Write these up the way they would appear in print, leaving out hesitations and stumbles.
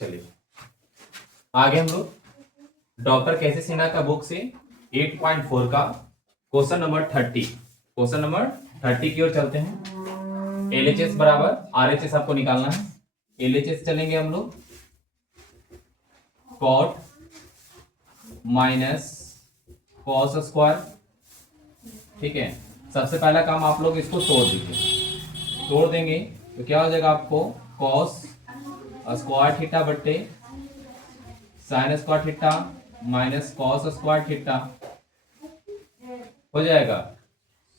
चलिए आगे हम लोग डॉक्टर केसी सिन्हा का बुक से 8.4 का क्वेश्चन नंबर 30 की ओर चलते हैं। एलएचएस बराबर आरएचएस आपको निकालना है। एलएचएस चलेंगे हम लोग कॉट माइनस कॉस स्क्वायर। ठीक है, सबसे पहला काम आप लोग इसको तोड़ दीजिए। तोड़ देंगे तो क्या हो जाएगा आपको कॉस स्क्वायर थीटा बट्टे sign square theta minus cos square theta हो जाएगा।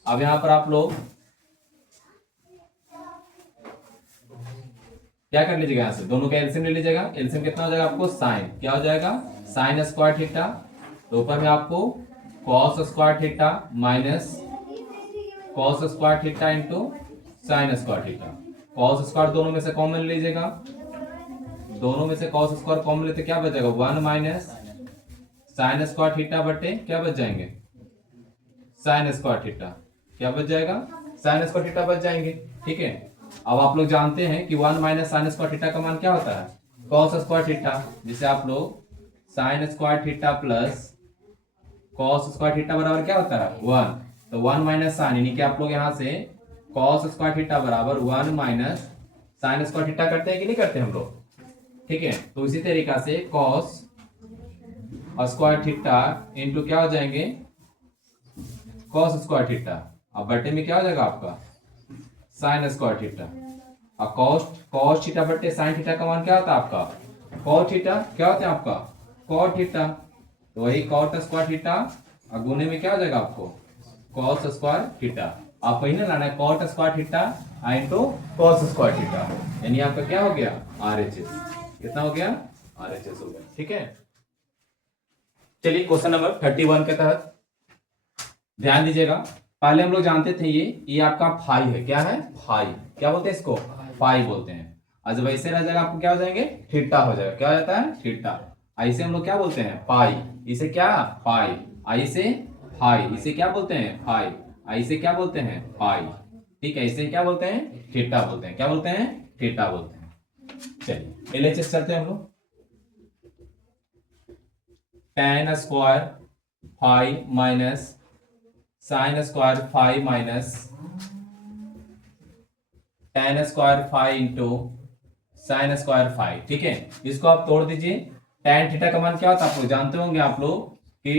अब यहां पर आप लोग क्या कर लीजिएगा, यहां से दोनों का एलसीएम ले लीजिएगा। एलसीएम कितना हो जाएगा आपको साइन, क्या हो जाएगा साइन स्क्वायर थीटा, तो ऊपर में आपको cos square theta minus cos square theta into sine square theta. Cos square दोनों में से कॉमन ले लीजिएगा। दोनों में से कॉस स्क्वायर कॉमन लेते क्या बच जाएगा 1 माइनस साइन स्क्वायर थीटा बटे क्या बच जाएंगे साइन स्क्वायर थीटा। क्या बच जाएगा साइन स्क्वायर थीटा बच जाएंगे। ठीक है, अब आप लोग जानते हैं कि 1 माइनस साइन स्क्वायर थीटा का मान क्या होता है कॉस स्क्वायर थीटा, जिसे आप लोग sign square theta plus cos square theta बराबर क्या होता है 1। तो 1 माइनस साइन यानी कि आप लोग यहां से कॉस स्क्वायर थीटा बराबर 1 माइनस साइन स्क्वायर थीटा करते हैं कि नहीं करते हम लोग। ठीक है, तो इसी तरीका से कॉस स्क्वायर थीटा इंटू क्या हो जाएंगे कॉस स्क्वायर थीटा। अब बटे में क्या हो जाएगा आपका साइन स्क्वायर थीटा। अब कॉस थीटा बटे साइन थीटा का मान क्या होता है आपका कॉट थीटा। क्या होता है आपका कॉट थीटा, तो वही कॉट स्क्वायर थीटा और गुने में क्या हो जाएगा आपको कॉस स्क्वायर थीटा। आपको ही ना लाना है cot square theta into cos square theta, यानी आपका क्या हो गया आरएचएस। कितना हो गया आरएचएस हो गया। ठीक है, चलिए क्वेश्चन नंबर 31 के तहत ध्यान दीजिएगा। पहले हम लोग जानते थे ये आपका फाई है। क्या है फाई, क्या बोलते हैं इसको फाई बोलते हैं। और जब ऐसे रह जाएगा आपको क्या हो जाएंगे थीटा हो जाएगा। क्या हो जाता है थीटा। ऐसे हम लोग क्या बोलते हैं पाई, इसे क्या पाई, ऐसे फाई, इसे क्या बोलते हैं फाई, ऐसे क्या बोलते हैं पाई। ठीक है, इसे क्या बोलते हैं थीटा बोलते हैं। क्या बोलते हैं थीटा बोलते हैं। चलिए एलएचएस चलते हैं हम लोग। tan square phi minus sine square phi minus tan square phi into sine square phi. ठीक है, इसको आप तोड़ दीजिए। tan थीटा का मान क्या होता है आप लोग जानते होंगे आप लोग कि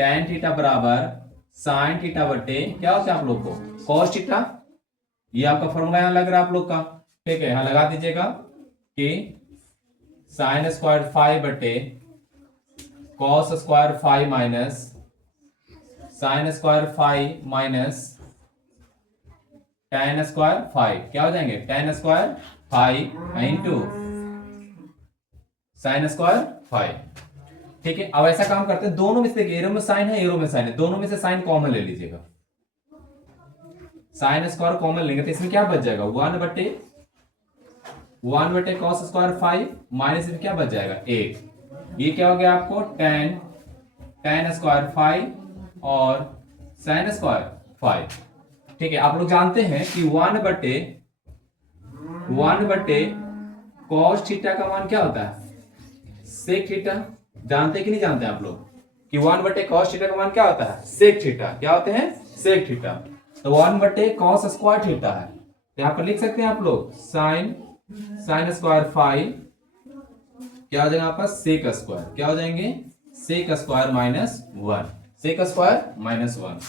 tan थीटा बराबर साइन थीटा बटे क्या होता है आप लोग को cos थीटा। ये आपका फॉर्मूला यहां लग रहा है आप लोग का। ठीक है, यहां लगा दीजिएगा कि साइन स्क्वायर फाई बटे cos square phi minus sine square phi minus tan square phi. क्या हो जाएंगे tan square phi into sine square phi. ठीक है, अब ऐसा काम करते हैं दोनों में से एरो में साइन है एरो में साइन है, दोनों में से साइन कॉमन ले लीजिएगा। साइन स्क्वायर कॉमन लेंगे तो इसमें क्या बच जाएगा 1 बटे कॉस स्क्वायर फाइव माइनस में क्या बच जाएगा 8। ये क्या हो गया आपको tan स्क्वायर फाइव और साइन स्क्वायर फाइव। ठीक है, आप लोग जानते हैं कि 1 बटे कॉस थीटा का मान क्या होता है सेक थीटा। जानते कि नहीं जानते आप लोग कि 1 बटे कॉस थीटा का मान क्या होता है सेक थीटा। क्या होते हैं सेक थीटा। तो 1 बटे कॉस स्क्वायर थीटा है, तो यहां पर लिख सकते हैं आप लोग साइन स्क्वायर फाइव क्या हो जाएगा आपका सेक स्क्वायर। क्या हो जाएंगे sec square minus 1, sec square minus 1।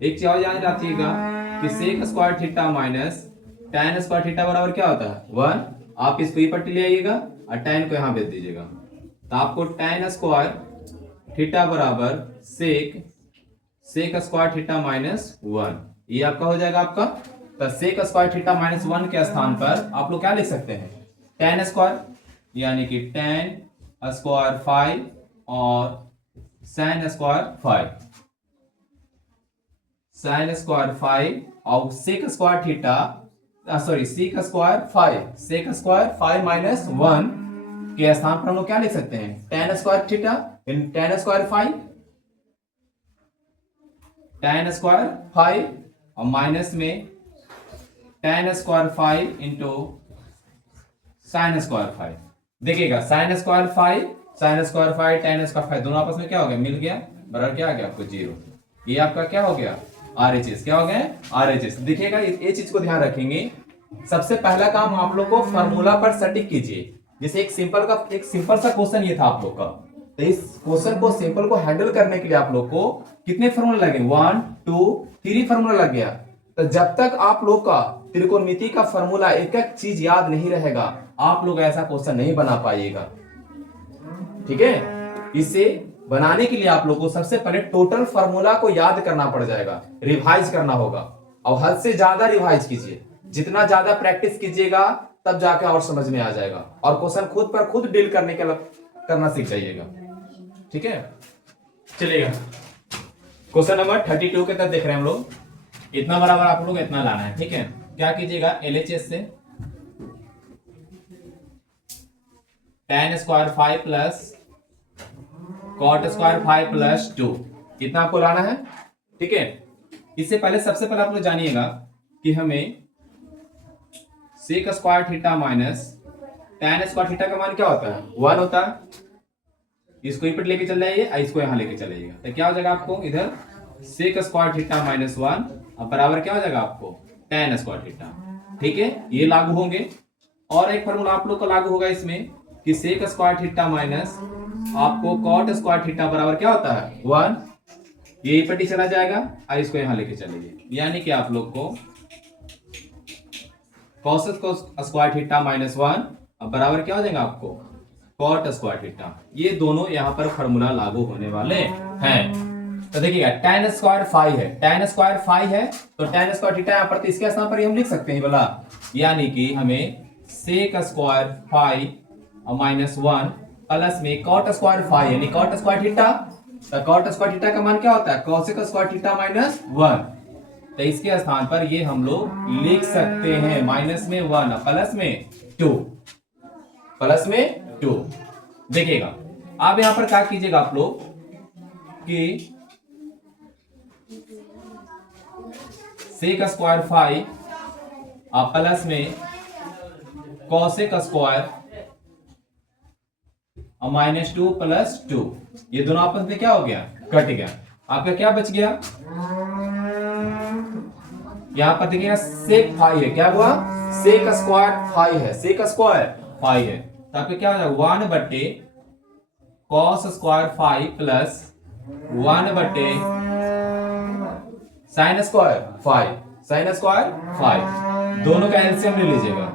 एक चीज और याद रखिएगा कि sec square theta minus tan square theta बराबर क्या होता है 1। आप इसको ये पट्टी ले आइएगा और tan को यहां भेज दीजिएगा, तो आपको tan स्क्वायर थीटा बराबर सेक स्क्वायर थीटा माइनस 1 ये आपका हो जाएगा आपका। तो सेक स्क्वायर थीटा माइनस 1 के स्थान पर आप लोग क्या लिख सकते हैं tan स्क्वायर, यानी कि tan स्क्वायर फाइव और sine square five, sine square five और sec square theta sec square five minus 1 के स्थान पर हम लोग क्या लिख सकते हैं tan square theta tan square five, tan square five और माइनस में tan square five into sine square five. देखिएगा sine square five, sine square five, tan square five, दोनों आपस में क्या हो गया, मिल गया, बराबर क्या आ गया आपको, जीरो। ये आपका क्या हो गया, RHS। क्या हो गया, RHS। देखिएगा ये चीज को ध्यान रखेंगे। सबसे पहला काम आप लोग को फार्मूला पर सटीक कीजिए। जैसे एक सिंपल सा क्वेश्चन ये था आप लोग का, तो इस क्वेश्चन को सिंपल को हैंडल करने के लिए आप लोग को कितने फार्मूला लगे, 1 2 3 फार्मूला लग गया। तो जब तक आप लोग का त्रिकोणमिति का फार्मूला एक एक चीज याद नहीं रहेगा, आप लोग ऐसा क्वेश्चन नहीं बना पाइएगा। ठीक है, इसे बनाने के लिए आप लोग को सबसे पहले टोटल फार्मूला को याद करना पड़ जाएगा, रिवाइज करना होगा, और हद से ज्यादा रिवाइज कीजिए। जितना ज्यादा प्रैक्टिस कीजिएगा तब जाके और समझ में आ जाएगा, और क्वेश्चन खुद पर खुद डील करना सीख जाइएगा। ठीक है, चलिएगा क्वेश्चन नंबर 32 के तक देख रहे हैं हम लोग। इतना बराबर आप लोग इतना लाना है। ठीक है, क्या कीजिएगा, LHS से tan square 5 plus cot square 5 plus 2, इतना आपको लाना है। ठीक है, इससे पहले सबसे पहले आप लोग जानिएगा कि हमें sec square theta minus tan square theta का मान क्या होता है, 1 होता है। इसको इपट लेके चल जाइए, इसको यहां लेके चल जाइएगा, तो क्या हो जाएगा आपको, इधर सेक स्क्वायर थीटा माइनस 1 और बराबर क्या हो जाएगा आपको, tan स्क्वायर थीटा। ठीक है, ये लागू होंगे। और एक फॉर्मूला आप लोग का लागू होगा इसमें कि सेक स्क्वायर थीटा माइनस आपको कॉट स्क्वायर थीटा बराबर क्या होता है, 1। ये इपटी चला जाएगा और इसको यहां लेके चलेंगे, यानी कि आप लोग को कॉस स्क्वायर थीटा माइनस 1 अब बराबर क्या हो जाएगा आपको, कॉट स्क्वायर थीटा। ये दोनों यहाँ पर फॉर्मूला लागू होने वाले हैं। तो देखिएगा tan स्क्वायर 5 है, tan स्क्वायर 5 है, तो tan स्क्वायर थीटा यहाँ पर, तो इसके स्थान पर हम लिख सकते हैं बोला, यानी कि हमें सेक स्क्वायर 5 और माइनस 1 प्लस में कॉट स्क्वायर 5 यानी कॉट स्क्वायर थीटा। तो कॉट स्क्वायर थीटा का मान क्या होता है, कॉसेक स्क्वायर थीटा माइनस 1। तो इसके स्थान पर ये हम लोग लिख सकते हैं माइनस में 1 प्लस में 2, प्लस में 2। देखिएगा अब यहां पर क्या कीजिएगा आप लोग कि सेक स्क्वायर 5 प्लस में कॉसेक स्क्वायर और माइनस 2 प्लस 2, ये दोनों आपस में क्या हो गया, कट गया। आपका क्या बच गया, यहां पर देखिएगा सेक 5 है, क्या हुआ, सेक स्क्वायर 5 है, सेक स्क्वायर 5 है, तो आपका क्या हो जाएगा 1 बटे कॉस स्क्वायर 5 प्लस 1 बटे साइन स्क्वायर 5, साइन स्क्वायर 5, दोनों का एलसीएम ले लीजिएगा।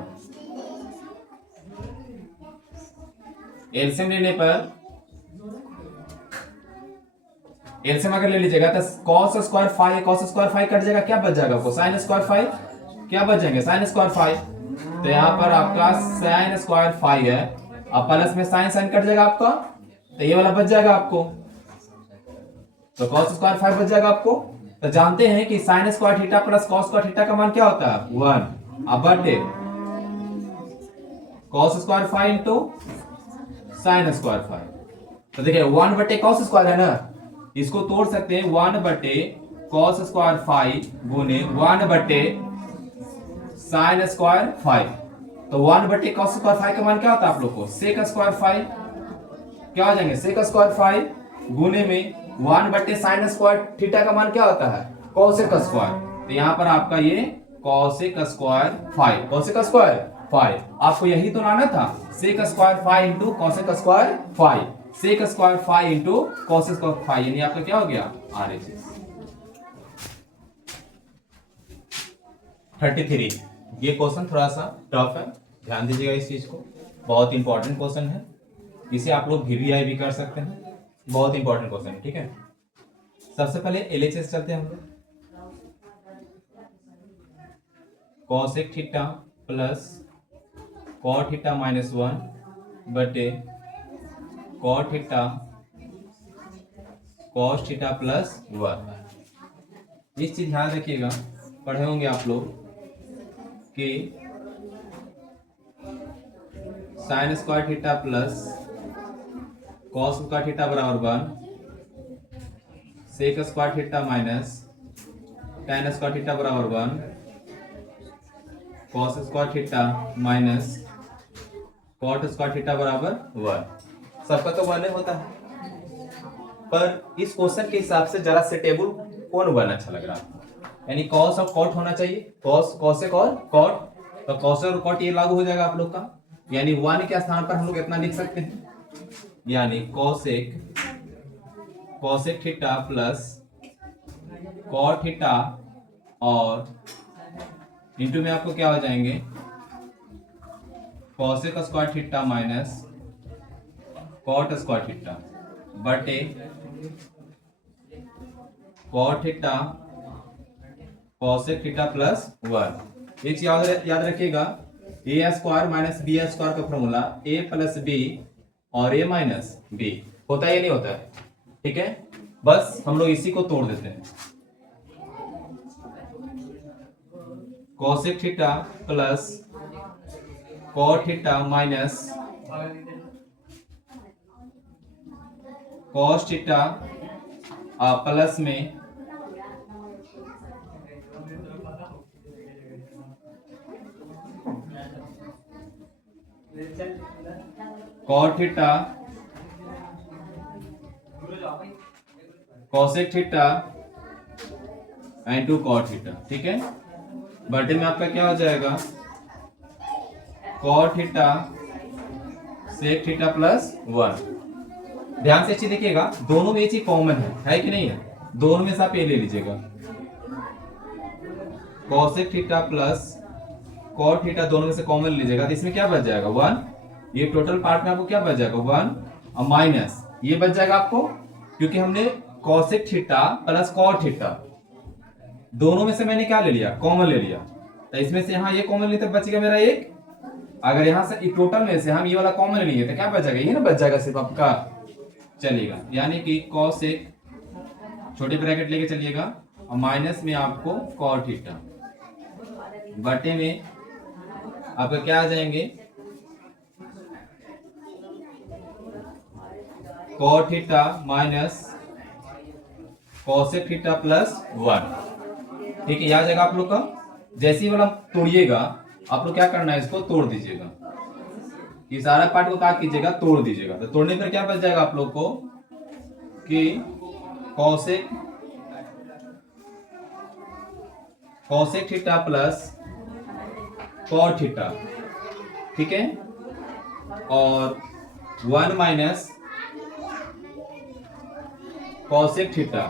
एलसीएम लेने पर, एलसीएम अगर ले लीजिएगा तो cos स्क्वायर 5 है, cos स्क्वायर 5 कट जाएगा, क्या बच जाएगा आपको, sin स्क्वायर 5, क्या बच जाएंगे, sin स्क्वायर 5। तो यहाँ पर आपका sin स्क्वायर 5 है और प्लस में sin कट जाएगा आपका, तो ये वाला बच जाएगा आपको, तो cos स्क्वायर 5 बच जाएगा आपको। तो जानते हैं कि sin square theta plus cos square theta का मान क्या होता है, 1 अब बटे cos square 5 into sin square 5। तो देखिए 1 बटे cos स्क्वायर है ना, इसको तोड़ सकते हैं, 1 बटे कॉस स्क्वायर 5 गुने 1 बटे साइन स्क्वायर 5। तो 1 बटे कॉस स्क्वायर 5 का मान क्या होता है आप लोग को, सेक स्क्वायर 5, क्या हो जाएंगे, सेक स्क्वायर 5 गुने में 1 बटे साइन स्क्वायर थीटा का मान क्या होता है, कॉसेक स्क्वायर। तो यहां पर आपका ये कॉसेक स्क्वायर 5, कॉसेक स्क्वायर 5, आपको यही तो लाना था, sec square 5 into cosec square 5, sec square 5 into cos square 5, यानी आपका क्या हो गया, RHS। 33, ये क्वेश्चन थोड़ा सा टफ है, ध्यान दीजिएगा इस चीज को, बहुत इंपॉर्टेंट क्वेश्चन है, इसे आप लोग VVI भी कर सकते हैं, बहुत इंपॉर्टेंट क्वेश्चन है। ठीक है, सबसे पहले LHS चलते हैं हम लोग, cosec theta plus cot theta minus 1 बटे cot theta cos theta plus 1। इस चीज ध्यान रखिएगा, पढ़े होंगे आप लोग कि sine square theta plus cos square theta बराबर 1, sec square theta minus tan square theta बराबर 1, cos square theta minus cot square theta बराबर 1। सबका तो 1 होता है, पर इस क्वेश्चन के हिसाब से जरा से टेबल कौन 1 अच्छा लग रहा है? यानी कॉस और कॉट होना चाहिए, कॉस कॉसेक और कॉट, तो कॉस और कॉट ये लागू हो जाएगा आप लोग का। यानी 1 के स्थान पर हम लोग इतना लिख सकते हैं, यानी cosec theta plus cot theta और इंटू में आपको क्या हो जाएंगे, cosec square theta minus cot square theta बटे cot theta cosec theta plus 1। एक चीज याद रखिएगा, a square minus b square का फॉर्मूला ए प्लस बी और ए माइनस बी होता है या नहीं होता है? ठीक है, बस हम लोग इसी को तोड़ देते हैं। Cosec theta plus cot theta minus cos theta plus में cot theta cosec theta into cot theta. ठीक है, बटे में आपका क्या हो जाएगा, cot theta sec theta plus 1। ध्यान से अच्छी देखिएगा, दोनों में ये चीज कॉमन है कि नहीं है? दोनों में से आप ये ले लीजिएगा, cosec theta plus cot theta दोनों में से कॉमन लीजिएगा, तो इसमें क्या बच जाएगा 1। ये टोटल पार्ट में आपको क्या बच जाएगा 1 और माइनस ये बच जाएगा आपको, क्योंकि हमने cosec theta plus cot theta दोनों में से मैंने क्या ले लिया, कॉमन ले लिया, तो इसमें से यहाँ ये कॉमन लिए तो बचेगा मेरा 1। अगर यहाँ से टोटल में से हम ये वाला कॉमन लिए तो क्या बच जाएगा, ये ना बच जाएगा सिर्फ आपका, चलेगा। यानी कि कॉसेक छोटे ब्रैकेट लेके चलिएगा और माइनस में आपको कॉट थीटा बटे में आपका क्या आ जाएंगे, cot theta minus cosec theta plus 1। ठीक है, यह जाएगा आप लोग का। जैसे ही वाला तोड़िएगा आप लोग क्या करना है, इसको तोड़ दीजिएगा, ये सारा पार्ट को क्या कीजिएगा, तोड़ दीजिएगा। तो तोड़ने पर क्या बच जाएगा आप लोग को कि cosec theta plus cot theta, ठीक है, और 1 माइनस कॉसेक थीटा,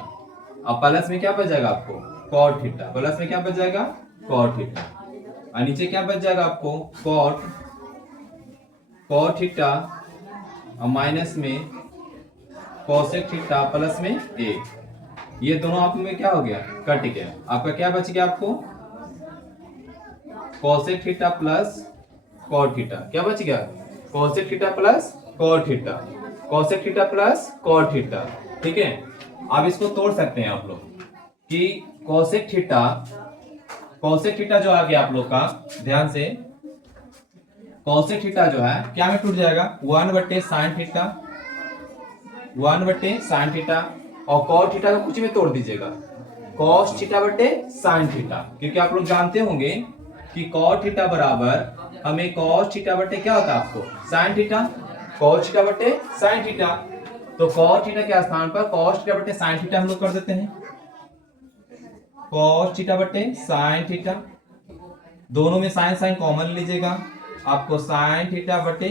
अब प्लस में क्या बच जाएगा आपको, कॉट थीटा, प्लस में क्या बच जाएगा, कॉट थीटा, और नीचे क्या बच जाएगा आपको, कॉट थीटा और माइनस में कॉसेक थीटा प्लस में 1। ये दोनों आप में क्या हो गया, कट गया। आपका क्या बच गया, आपको cosec theta plus cot theta, क्या बच गया, cosec theta plus cot theta, cosec theta plus cot theta. ठीक है, अब इसको तोड़ सकते हैं आप लोग कि कॉसेक थीटा जो आ गया आप लोग का, ध्यान से, कॉसेक थीटा जो है क्या में टूट जाएगा, 1/sin थीटा, 1/sin थीटा, और कॉट थीटा को कुछ में तोड़ दीजिएगा, cos थीटा बटे sin थीटा, क्योंकि आप लोग जानते होंगे कि cot थीटा बराबर हमें cos थीटा बटे क्या होता है आपको, sin थीटा, cos थीटा बटे sin थीटा। तो cos थीटा के स्थान पर cos थीटा बटे sin थीटा हम लोग कर देते हैं, cos थीटा बटे sin थीटा, दोनों में sin कॉमन लीजिएगा, आपको sin थीटा बटे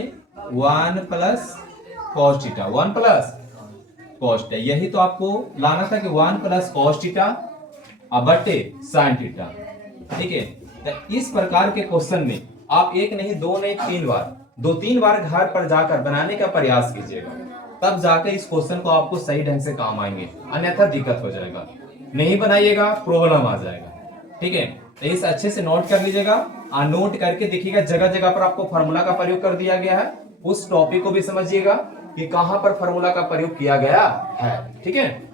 1 plus cos theta, 1 plus cos theta, यही तो आपको लाना था कि 1 प्लस cos थीटा बटे sin थीटा। ठीक है, तो इस प्रकार के क्वेश्चन में आप एक नहीं, दो नहीं, 3 बार, 2-3 बार घर पर जाकर बनाने का प्रयास कीजिएगा, तब जाकर इस क्वेश्चन को आपको सही ढंग से काम आएंगे, अन्यथा दिक्कत हो जाएगा। नहीं बनाइएगा प्रॉब्लम आ जाएगा। ठीक है, तो इस अच्छे से नोट कर लीजिएगा, और नोट करके देखिएगा जगह जगह पर आपको फार्मूला का प्रयोग कर दिया गया है, उस टॉपिक को भी समझिएगा कि कहां पर फार्मूला का प्रयोग किया गया है। ठीक है।